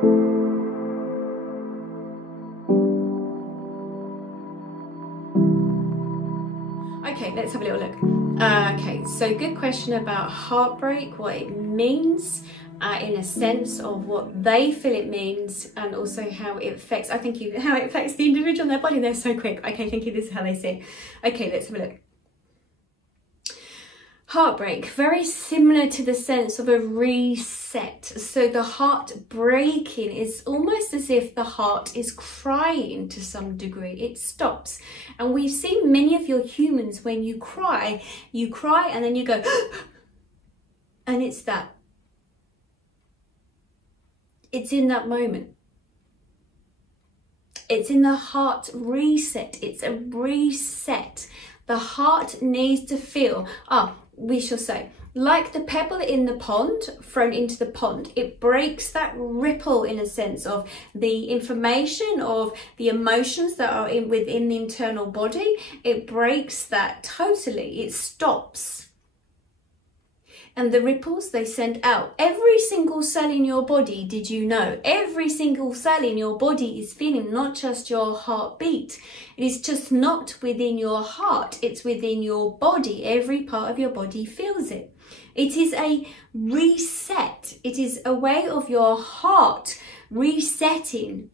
Okay, let's have a little look. Okay, so good question about heartbreak, what it means in a sense of what they feel it means, and also how it affects, how it affects the individual and their body. They're so quick. Okay, thank you, this is how they see it. Okay, let's have a look. Heartbreak, very similar to the sense of a reset. So the heart breaking is almost as if the heart is crying to some degree. It stops. And we've seen many of your humans, when you cry and then you go, and it's that. It's in that moment. It's in the heart reset. It's a reset. The heart needs to feel, we shall say, like the pebble in the pond, thrown into the pond, it breaks that ripple in a sense of the information, of the emotions that are within the internal body. It breaks that totally. It stops. And the ripples, they send out. Every single cell in your body, did you know? Every single cell in your body is feeling not just your heartbeat. It is just not within your heart. It's within your body. Every part of your body feels it. It is a reset. It is a way of your heart resetting.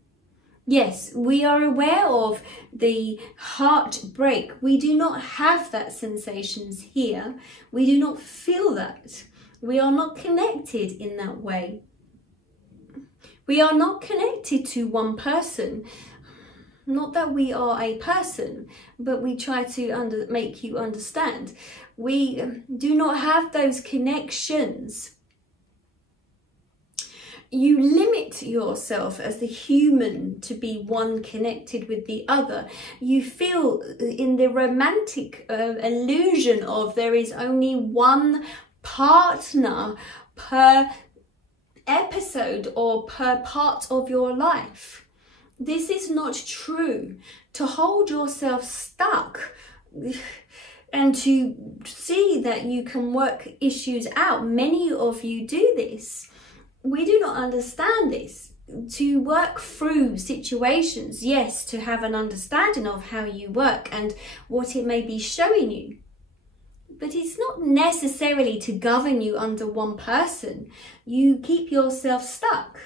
Yes, we are aware of the heartbreak. We do not have that sensations here. We do not feel that. We are not connected in that way. We are not connected to one person. Not that we are a person, but we try to make you understand. We do not have those connections. You limit yourself as the human to be one connected with the other. You feel in the romantic illusion of there is only one partner per episode or per part of your life. This is not true. To hold yourself stuck and to see that you can work issues out, many of you do this. We do not understand this. To work through situations, yes, to have an understanding of how you work and what it may be showing you. But it's not necessarily to govern you under one person. You keep yourself stuck.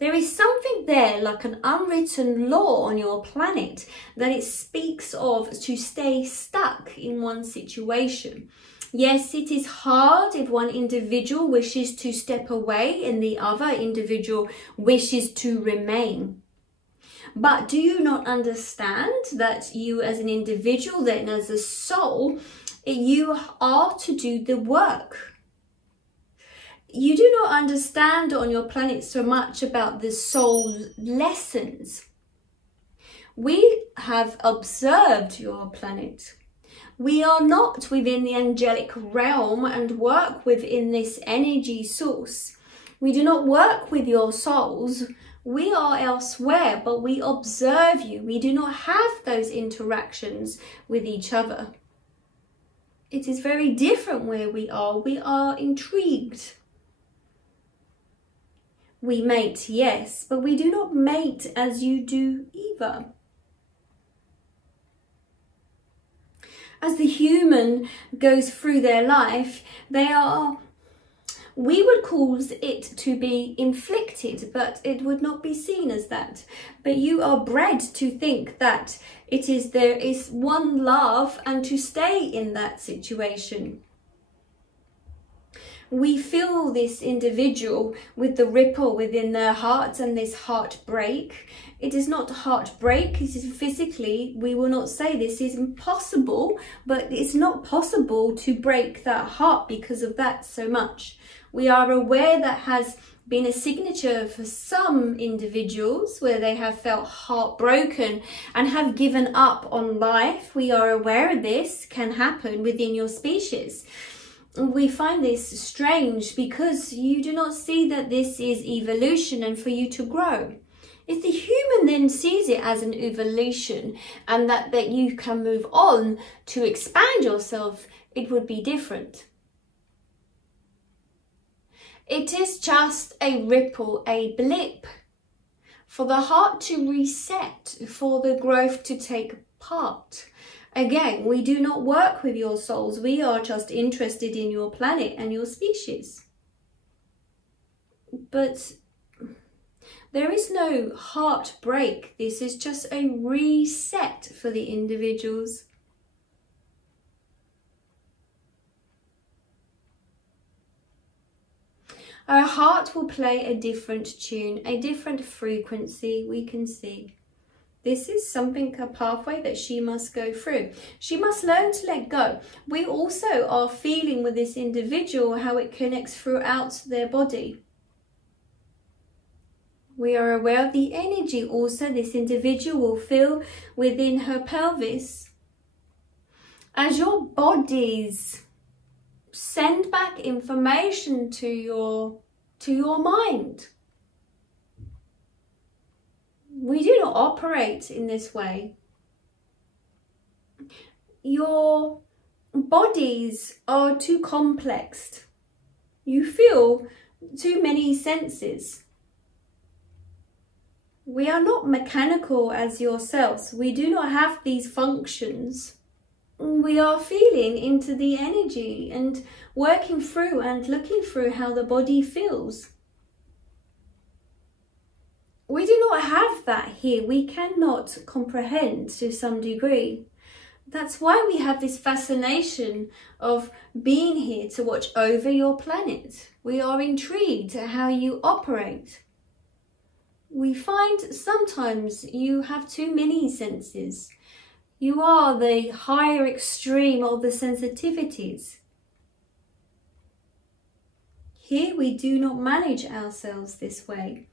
There is something there like an unwritten law on your planet that it speaks of to stay stuck in one situation. Yes, it is hard if one individual wishes to step away and the other individual wishes to remain. But do you not understand that you as an individual, then as a soul, you are to do the work? You do not understand on your planet so much about the soul's lessons. We have observed your planet. We are not within the angelic realm and work within this energy source. We do not work with your souls. We are elsewhere, but we observe you. We do not have those interactions with each other. It is very different where we are. We are intrigued. We mate, yes, but we do not mate as you do either. As the human goes through their life, we would cause it to be inflicted, but it would not be seen as that. But you are bred to think that there is one love and to stay in that situation. We feel this individual with the ripple within their hearts and this heartbreak. It is not heartbreak, it is physically, we will not say this is impossible, but it's not possible to break that heart because of that so much. We are aware that has been a signature for some individuals where they have felt heartbroken and have given up on life. We are aware this can happen within your species. We find this strange because you do not see that this is evolution and for you to grow. If the human then sees it as an evolution and that you can move on to expand yourself, it would be different. It is just a ripple, a blip, for the heart to reset, for the growth to take part. Again, we do not work with your souls. We are just interested in your planet and your species. But there is no heartbreak. This is just a reset for the individuals. Our heart will play a different tune, a different frequency, we can see. This is something, a pathway that she must go through. She must learn to let go. We also are feeling with this individual how it connects throughout their body. We are aware of the energy also this individual will feel within her pelvis. As your bodies send back information to your mind. We do not operate in this way. Your bodies are too complex. You feel too many senses. We are not mechanical as yourselves. We do not have these functions. We are feeling into the energy and working through and looking through how the body feels. We do not have that here. We cannot comprehend to some degree. That's why we have this fascination of being here to watch over your planet. We are intrigued at how you operate. We find sometimes you have too many senses. You are the higher extreme of the sensitivities. Here we do not manage ourselves this way.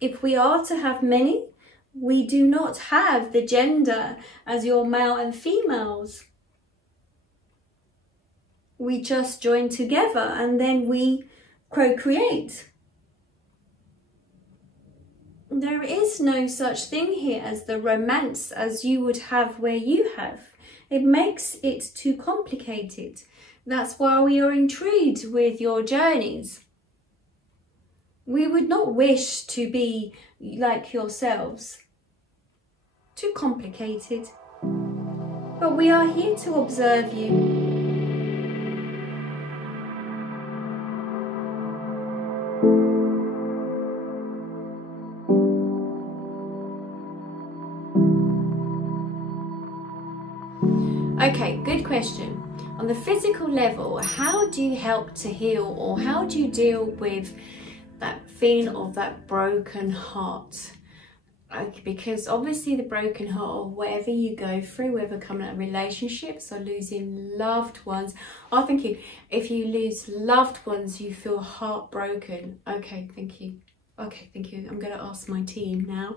If we are to have many, we do not have the gender as your male and females. We just join together and then we procreate. There is no such thing here as the romance as you would have where you have. It makes it too complicated. That's why we are intrigued with your journeys. We would not wish to be like yourselves. Too complicated. But we are here to observe you. Okay, good question. On the physical level, how do you help to heal, or how do you deal with that feeling of that broken heart? Okay, because obviously the broken heart, or whatever you go through, whether coming out of relationships or losing loved ones, I think if you lose loved ones, you feel heartbroken. Okay, thank you. Okay, thank you. I'm going to ask my team now.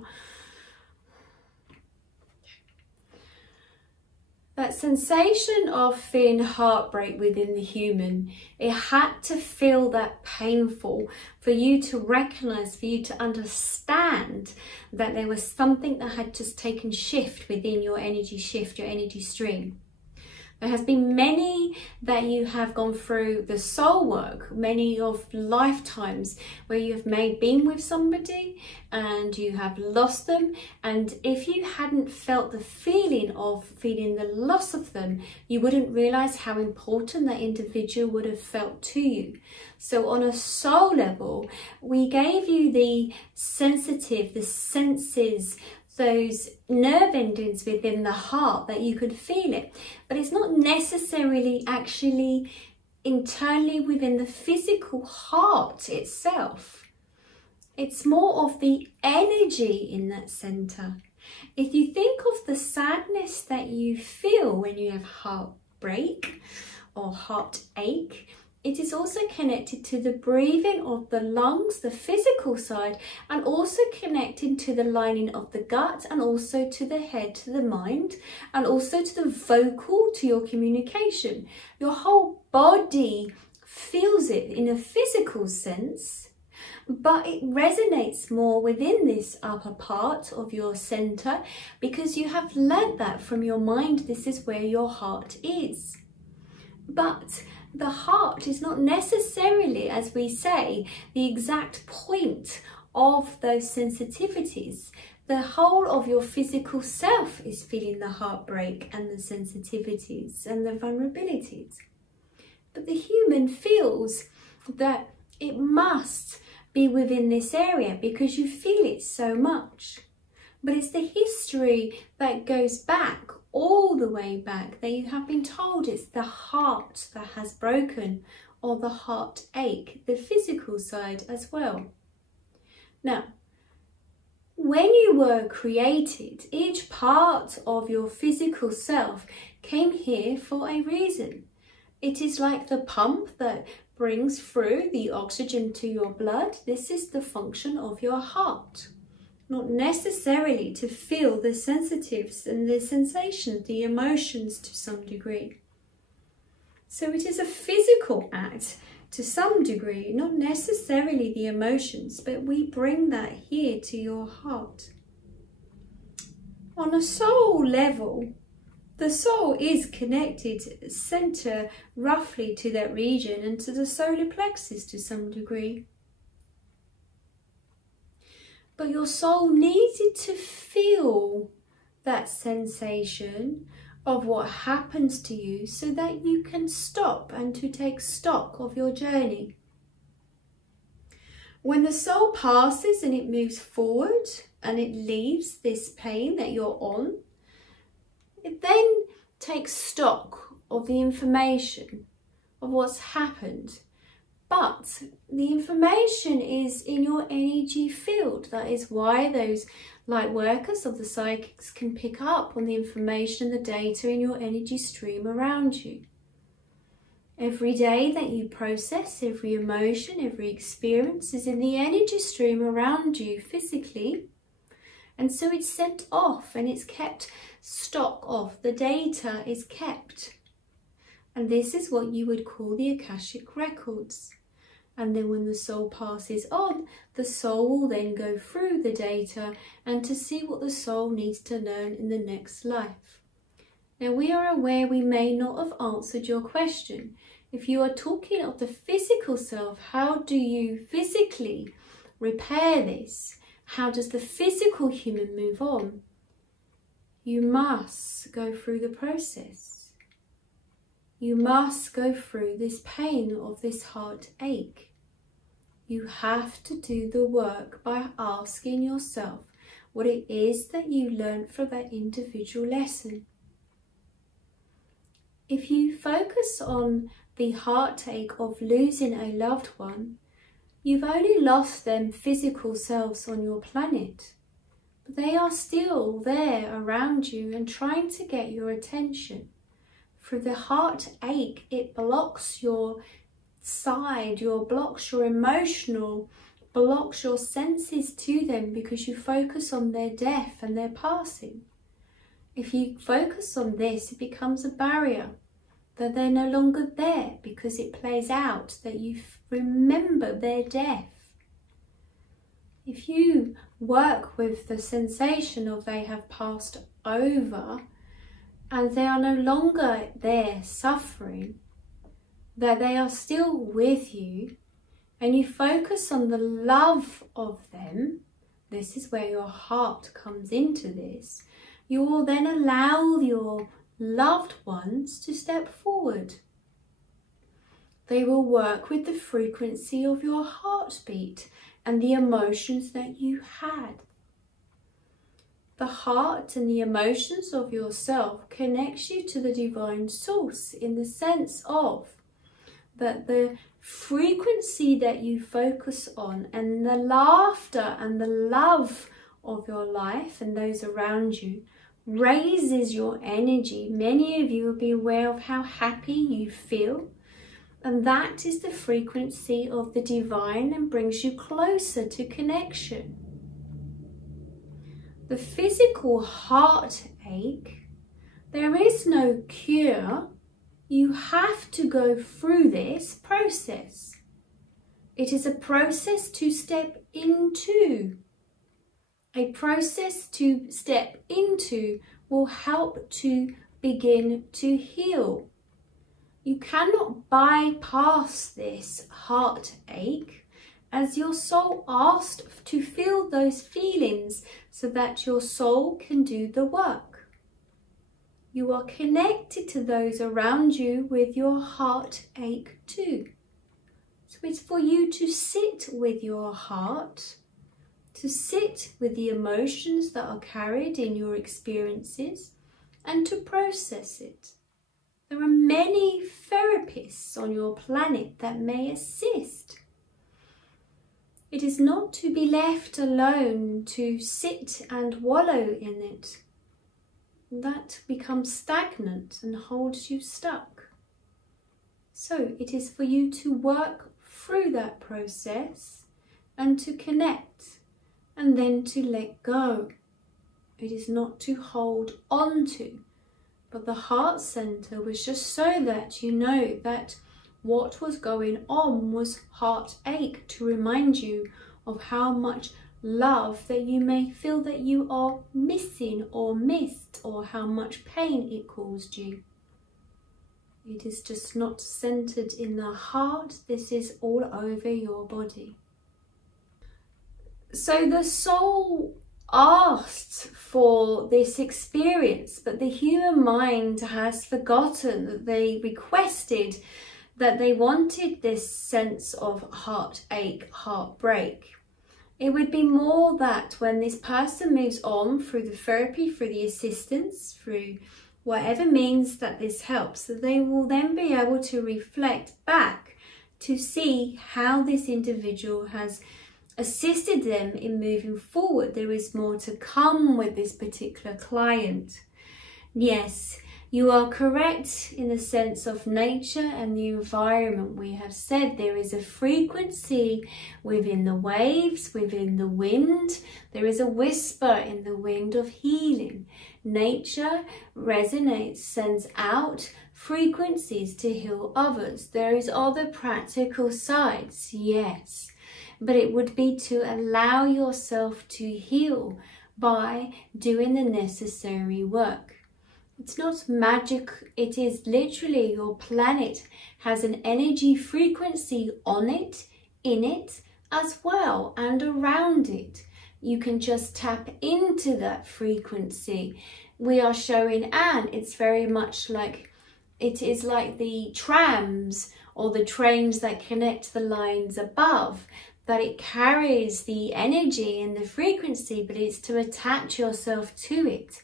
That sensation of feeling heartbreak within the human, it had to feel that painful for you to recognize, for you to understand that there was something that had just taken shift within your energy shift, your energy stream. There has been many that you have gone through the soul work, many of lifetimes where you have been with somebody and you have lost them. And if you hadn't felt the feeling of feeling the loss of them, you wouldn't realize how important that individual would have felt to you. So on a soul level, we gave you the sensitive, the senses, those nerve endings within the heart that you could feel it, but it's not necessarily actually internally within the physical heart itself. It's more of the energy in that center. If you think of the sadness that you feel when you have heartbreak or heartache, it is also connected to the breathing of the lungs, the physical side, and also connecting to the lining of the gut, and also to the head, to the mind, and also to the vocal, to your communication. Your whole body feels it in a physical sense, but it resonates more within this upper part of your center because you have learnt that from your mind. This is where your heart is. But the heart is not necessarily, as we say, the exact point of those sensitivities. The whole of your physical self is feeling the heartbreak and the sensitivities and the vulnerabilities. But the human feels that it must be within this area because you feel it so much. But it's the history that goes back, all the way back, that you have been told it's the heart that has broken, or the heartache, the physical side as well. Now, when you were created, each part of your physical self came here for a reason. It is like the pump that brings through the oxygen to your blood. This is the function of your heart. Not necessarily to feel the sensitives and the sensations, the emotions to some degree. So it is a physical act to some degree, not necessarily the emotions, but we bring that here to your heart. On a soul level, the soul is connected center roughly to that region and to the solar plexus to some degree. But your soul needed to feel that sensation of what happens to you so that you can stop and to take stock of your journey. When the soul passes and it moves forward and it leaves this plane that you're on, it then takes stock of the information of what's happened. But the information is in your energy field. That is why those light workers of the psychics can pick up on the information, the data in your energy stream around you. Every day that you process, every emotion, every experience is in the energy stream around you physically. And so it's sent off and it's kept stock of. The data is kept. And this is what you would call the Akashic records. And then when the soul passes on, the soul will then go through the data and to see what the soul needs to learn in the next life. Now we are aware we may not have answered your question. If you are talking of the physical self, how do you physically repair this? How does the physical human move on? You must go through the process. You must go through this pain of this heartache. You have to do the work by asking yourself what it is that you learned from that individual lesson. If you focus on the heartache of losing a loved one, you've only lost them physical selves on your planet, but they are still there around you and trying to get your attention. Through the heartache, it blocks your side, blocks your emotional, blocks your senses to them because you focus on their death and their passing. If you focus on this, it becomes a barrier that they're no longer there because it plays out that you remember their death. If you work with the sensation of they have passed over, and they are no longer there suffering, that they are still with you, and you focus on the love of them, this is where your heart comes into this, you will then allow your loved ones to step forward. They will work with the frequency of your heartbeat and the emotions that you had. The heart and the emotions of yourself connects you to the divine source in the sense of that the frequency that you focus on and the laughter and the love of your life and those around you raises your energy. Many of you will be aware of how happy you feel, and that is the frequency of the divine and brings you closer to connection. The physical heartache, there is no cure. You have to go through this process. It is a process to step into. A process to step into will help to begin to heal. You cannot bypass this heartache, as your soul asked to feel those feelings so that your soul can do the work. You are connected to those around you with your heartache too. So it's for you to sit with your heart, to sit with the emotions that are carried in your experiences and to process it. There are many therapists on your planet that may assist. It is not to be left alone to sit and wallow in it. That becomes stagnant and holds you stuck. So it is for you to work through that process and to connect and then to let go. It is not to hold on to, but the heart center was just so that you know that what was going on was heartache, to remind you of how much love that you may feel that you are missing or missed, or how much pain it caused you. It is just not centered in the heart. This is all over your body. So the soul asked for this experience, but the human mind has forgotten that they requested, that they wanted this sense of heartache, heartbreak. It would be more that when this person moves on through the therapy, through the assistance, through whatever means that this helps, that they will then be able to reflect back to see how this individual has assisted them in moving forward. There is more to come with this particular client. Yes, you are correct in the sense of nature and the environment. We have said there is a frequency within the waves, within the wind. There is a whisper in the wind of healing. Nature resonates, sends out frequencies to heal others. There is other practical sides, yes, but it would be to allow yourself to heal by doing the necessary work. It's not magic, it is literally your planet has an energy frequency on it, in it, as well, and around it. You can just tap into that frequency. We are showing Anne, it's very much like, it is like the trams or the trains that connect the lines above, that it carries the energy and the frequency, but it's to attach yourself to it.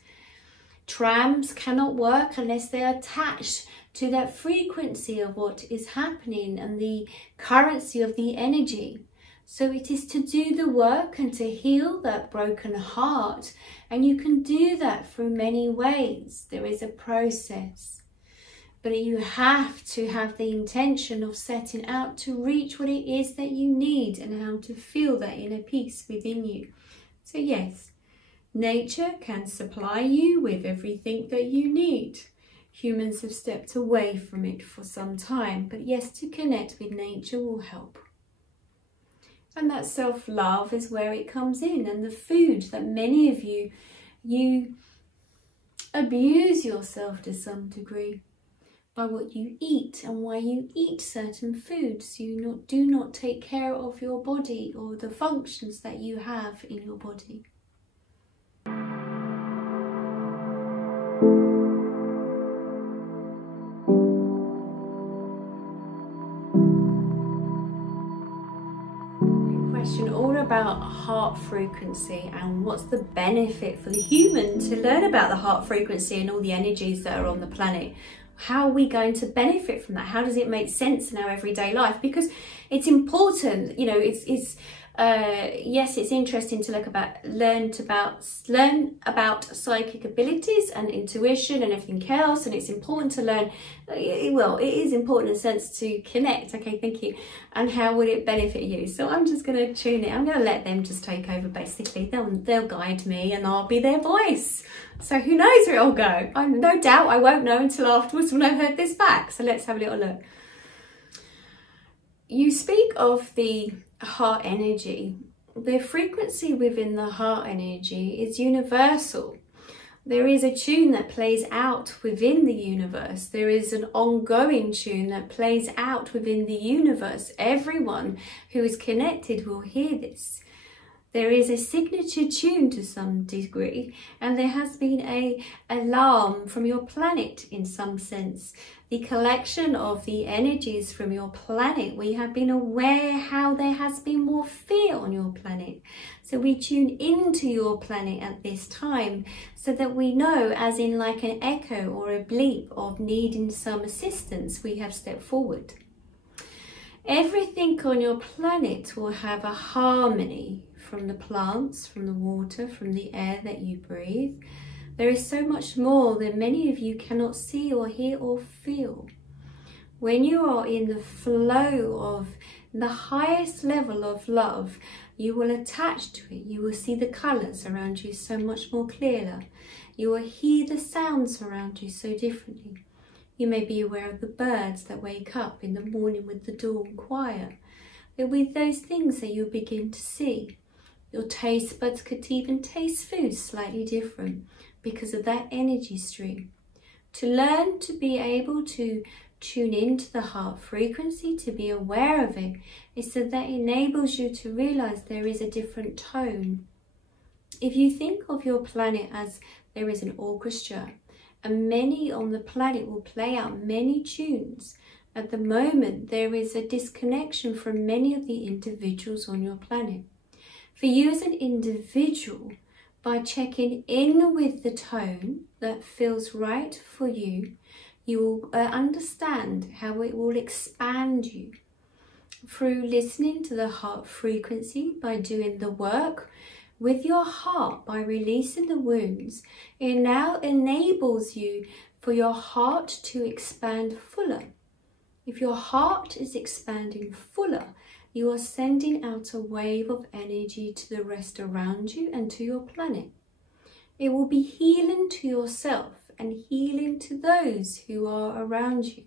Trams cannot work unless they are attached to that frequency of what is happening and the currency of the energy. So it is to do the work and to heal that broken heart. And you can do that through many ways. There is a process. But you have to have the intention of setting out to reach what it is that you need and how to feel that inner peace within you. So yes, nature can supply you with everything that you need. Humans have stepped away from it for some time, but yes, to connect with nature will help. And that self-love is where it comes in, and the food that many of you abuse yourself to some degree by what you eat and why you eat certain foods. You do not take care of your body or the functions that you have in your body. Question all about heart frequency and what's the benefit for the human to learn about the heart frequency and all the energies that are on the planet. How are we going to benefit from that? How does it make sense in our everyday life? Because it's important, you know, yes, it's interesting to learn about psychic abilities and intuition and everything else, and it's important to learn, well, it is important in a sense to connect, okay, thank you, and how would it benefit you? So I'm just going to tune it, I'm going to let them just take over basically, they'll guide me and I'll be their voice. So who knows where it'll go? No doubt I won't know until afterwards when I've heard this back, so let's have a little look. You speak of the heart energy. The frequency within the heart energy is universal. There is a tune that plays out within the universe. There is an ongoing tune that plays out within the universe. Everyone who is connected will hear this. There is a signature tune to some degree, and there has been an alarm from your planet in some sense. The collection of the energies from your planet, we have been aware how there has been more fear on your planet. So we tune into your planet at this time so that we know, as in like an echo or a bleep of needing some assistance, we have stepped forward. Everything on your planet will have a harmony, from the plants, from the water, from the air that you breathe. There is so much more that many of you cannot see or hear or feel. When you are in the flow of the highest level of love, you will attach to it. You will see the colours around you so much more clearer. You will hear the sounds around you so differently. You may be aware of the birds that wake up in the morning with the dawn quiet. There will be those things that you'll begin to see. Your taste buds could even taste food slightly different because of that energy stream. To learn to be able to tune into the heart frequency, to be aware of it, is so that enables you to realize there is a different tone. If you think of your planet as there is an orchestra, and many on the planet will play out many tunes, at the moment there is a disconnection from many of the individuals on your planet. For you as an individual, by checking in with the tone that feels right for you, you will understand how it will expand you. Through listening to the heart frequency, by doing the work with your heart, by releasing the wounds, it now enables you for your heart to expand fuller. If your heart is expanding fuller, you are sending out a wave of energy to the rest around you and to your planet. It will be healing to yourself and healing to those who are around you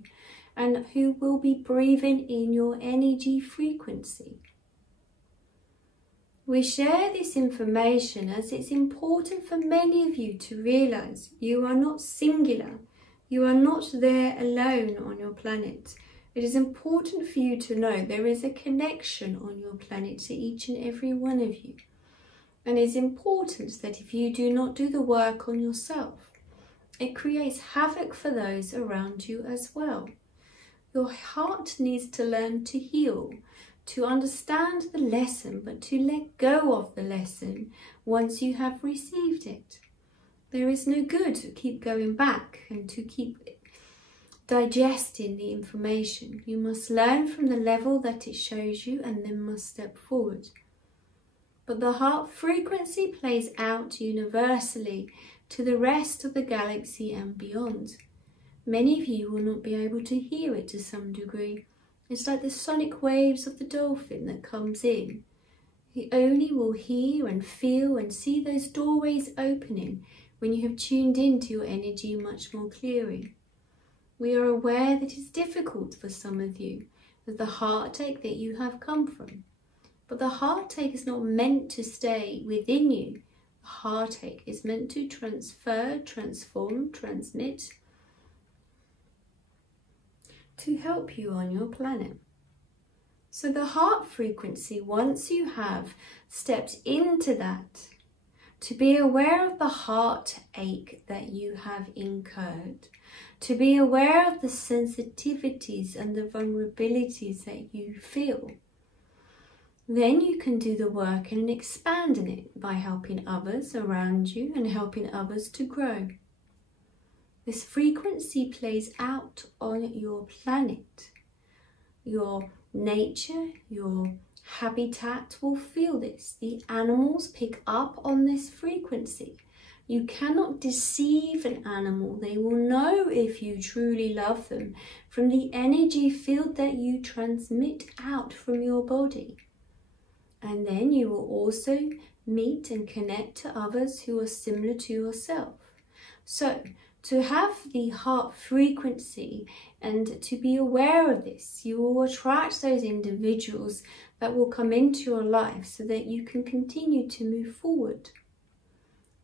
and who will be breathing in your energy frequency. We share this information as it's important for many of you to realize you are not singular. You are not there alone on your planet. It is important for you to know there is a connection on your planet to each and every one of you. And it is important that if you do not do the work on yourself, it creates havoc for those around you as well. Your heart needs to learn to heal, to understand the lesson, but to let go of the lesson once you have received it. There is no good to keep going back and to keep digesting the information. You must learn from the level that it shows you and then must step forward. But the heart frequency plays out universally to the rest of the galaxy and beyond. Many of you will not be able to hear it to some degree. It's like the sonic waves of the dolphin that comes in. You only will hear and feel and see those doorways opening when you have tuned into your energy much more clearly. We are aware that it's difficult for some of you, with the heartache that you have come from. But the heartache is not meant to stay within you. The heartache is meant to transfer, transform, transmit, to help you on your planet. So the heart frequency, once you have stepped into that, to be aware of the heartache that you have incurred, to be aware of the sensitivities and the vulnerabilities that you feel, then you can do the work and expanding it by helping others around you and helping others to grow. This frequency plays out on your planet. Your nature, your habitat will feel this. The animals pick up on this frequency. You cannot deceive an animal. They will know if you truly love them from the energy field that you transmit out from your body. And then you will also meet and connect to others who are similar to yourself. So, to have the heart frequency and to be aware of this, you will attract those individuals that will come into your life so that you can continue to move forward.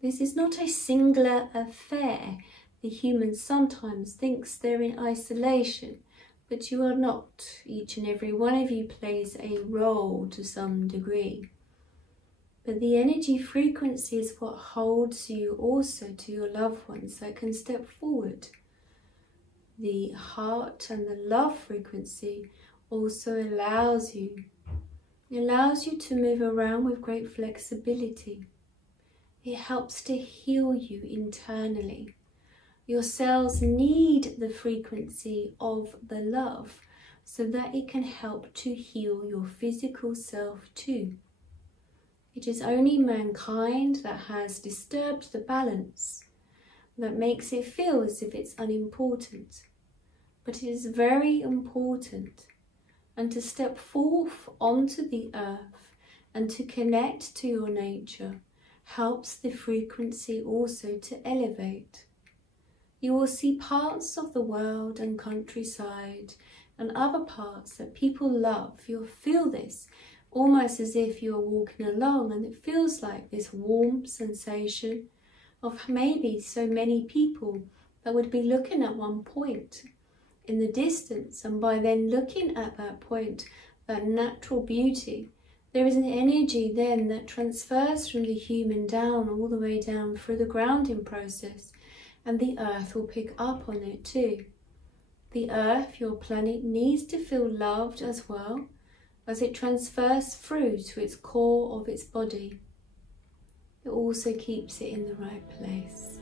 This is not a singular affair. The human sometimes thinks they're in isolation, but you are not. Each and every one of you plays a role to some degree. But the energy frequency is what holds you also to your loved ones that can step forward. The heart and the love frequency also allows you to move around with great flexibility. It helps to heal you internally. Your cells need the frequency of the love so that it can help to heal your physical self too. It is only mankind that has disturbed the balance, that makes it feel as if it's unimportant. But it is very important, and to step forth onto the earth and to connect to your nature helps the frequency also to elevate. You will see parts of the world and countryside and other parts that people love. You'll feel this almost as if you're walking along, and it feels like this warm sensation of maybe so many people that would be looking at one point in the distance, and by then looking at that point, that natural beauty, there is an energy then that transfers from the human down, all the way down through the grounding process, and the earth will pick up on it too. The earth, your planet, needs to feel loved as well, as it transfers through to its core of its body. It also keeps it in the right place.